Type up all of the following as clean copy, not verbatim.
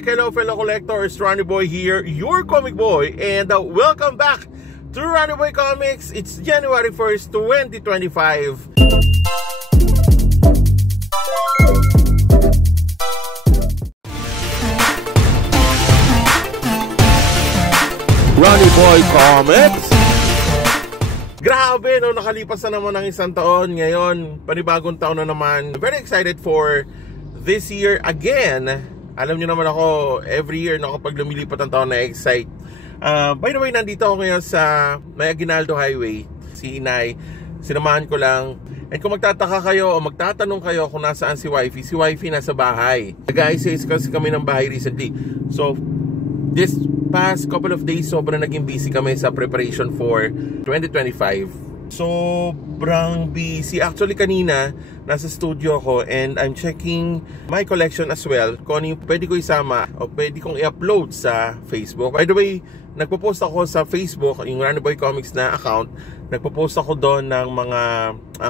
Hello fellow collectors, Ronnie Boy here, your comic boy, and welcome back to Ronnie Boy Comics. It's January 1st, 2025. Ronnie Boy Comics. Grabe, no, nakalipas na naman ng isang taon. Ngayon, panibagong taon na naman. Very excited for this year again. Alam nyo naman ako, every year na kapag lumilipat ang taon na excite. By the way, nandito ako ngayon sa May Aguinaldo Highway. Si Inay, sinamahan ko lang. And kung magtataka kayo o magtatanong kayo kung nasaan si Wifey nasa bahay. Nag-i-assist kasi kami ng bahay recently. So, this past couple of days, sobrang naging busy kami sa preparation for 2025. Sobrang busy. Actually, kanina, nasa studio ako and I'm checking my collection as well. Kung ano yung pwede ko isama o pwede kong i-upload sa Facebook. By the way, nagpo-post ako sa Facebook, yung Ronnie Boy Comics na account. Nagpo-post ako doon ng mga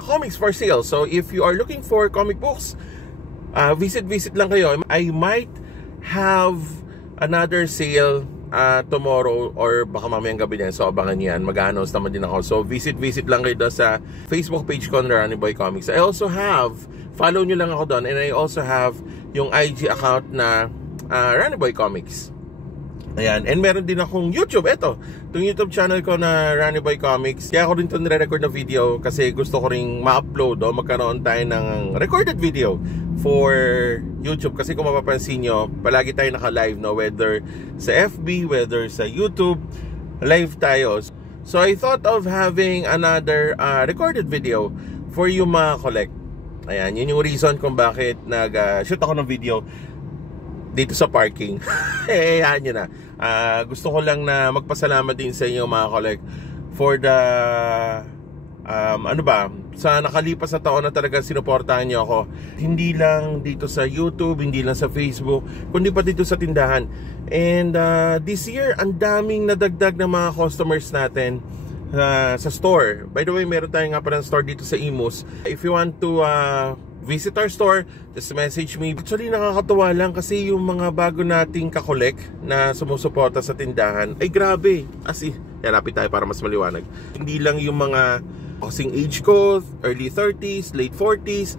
comics for sale. So, if you are looking for comic books, visit lang kayo. I might have another sale tomorrow or baka mamayang gabi niyan. So abangan yan, mag-announce naman din ako. So visit lang kayo doon sa Facebook page ko na Ronnie Boy Comics. I also have, follow nyo lang ako doon. And I also have yung IG account na Ronnie Boy Comics. Ayan, and meron din akong YouTube. Ito, itong YouTube channel ko na Ronnie Boy Comics. Kaya ako rin ito nire-record na video kasi gusto ko rin ma-upload o magkaroon tayo ng recorded video for YouTube. Kasi kung mapapansin nyo, palagi tayo naka-live, no? Whether sa FB, whether sa YouTube, live tayo. So I thought of having another recorded video for you ma-collect. Ayan, yun yung reason kung bakit nag-shoot ako ng video dito sa parking. Ayan yun na. Gusto ko lang na magpasalamat din sa inyo mga collect for the sa nakalipas na taon na talaga sinuportahan niyo ako. Hindi lang dito sa YouTube, hindi lang sa Facebook, kundi pa dito sa tindahan. And this year, ang daming nadagdag na mga customers natin sa store. By the way, meron tayong nga palang store dito sa Imus. If you want to visit our store, just message me. Actually, nakakatuwa lang kasi yung mga bago nating kakolek na sumusuporta sa tindahan ay grabe. As in, lapit tayo para mas maliwanag. Hindi lang yung mga kasing age ko, early 30s, late 40s,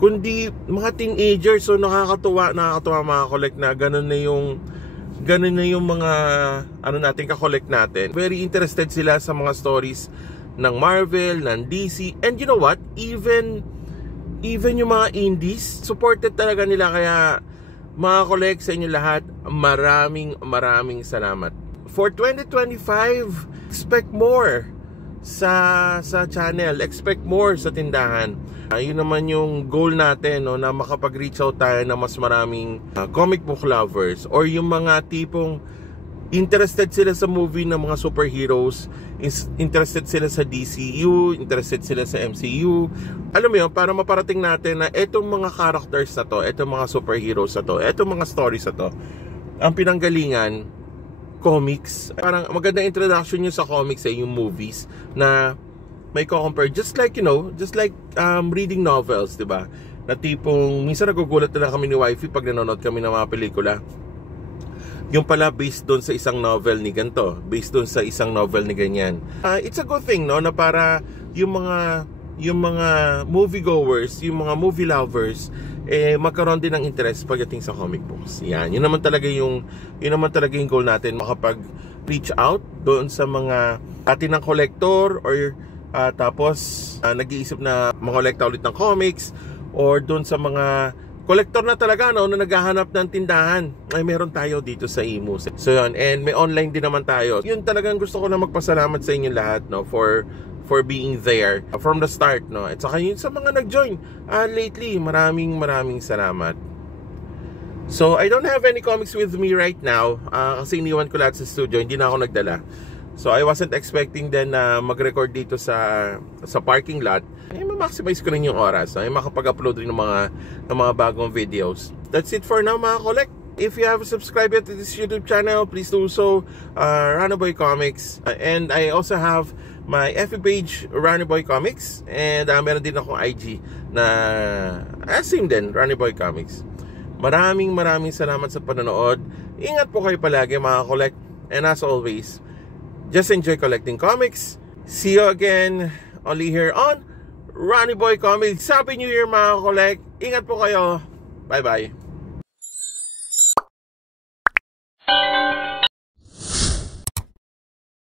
kundi mga teenagers. So nakakatuwa mga collect na ganun na yung mga natin ka-collect natin. Very interested sila sa mga stories ng Marvel, ng DC, and you know what, even yung mga indies, supported talaga nila. Kaya mga collect, sa inyo lahat, maraming salamat. For 2025, expect more sa channel, expect more sa tindahan. Yun naman yung goal natin, no, na makapag-reach out tayo na mas maraming comic book lovers or yung mga tipong interested sila sa movie ng mga superheroes, interested sila sa DCU, interested sila sa MCU. Alam mo yun, para maparating natin na etong mga characters na to, etong mga superheroes na to, etong mga stories na to, ang pinanggalingan comics. Parang maganda introduction nyo sa comics yung movies na may co-compare. Just like reading novels, diba? Na tipong, minsan nagugulat na lang kami ni Wifey pag nanonood kami ng mga pelikula. Yung pala based doon sa isang novel ni ganito, based doon sa isang novel ni ganyan. It's a good thing, no, na para yung mga moviegoers, yung mga movie lovers, magkaroon din ng interest pagdating sa comic books. Yan, yun naman talaga yung goal natin, makapag-reach out doon sa mga atin ng collector or tapos nag-iisip na mag-collecta ulit ng comics or doon sa mga collector na talaga, no, na naghahanap ng tindahan. Ay meron tayo dito sa Imus. So yun, and may online din naman tayo. Yun talagang gusto ko na magpasalamat sa inyo lahat, no, for being there from the start, no. At saka yun sa mga nag-join lately, maraming salamat. So I don't have any comics with me right now kasi iniwan ko lahat sa studio, hindi na ako nagdala. So I wasn't expecting then na mag-record dito sa parking lot. Ma-maximize ko rin yung oras, makapag-upload rin ng mga bagong videos. That's it for now mga collect. If you have subscribed to this YouTube channel, please do so. Ronnie Boy Comics. And I also have my FB page, Ronnie Boy Comics. And meron din akong IG na same din, Ronnie Boy Comics. Maraming salamat sa panonood. Ingat po kayo palagi mga collect. And as always, just enjoy collecting comics. See you again only here on Ronnie Boy Comics. Happy New Year mga collect. Ingat po kayo. Bye bye.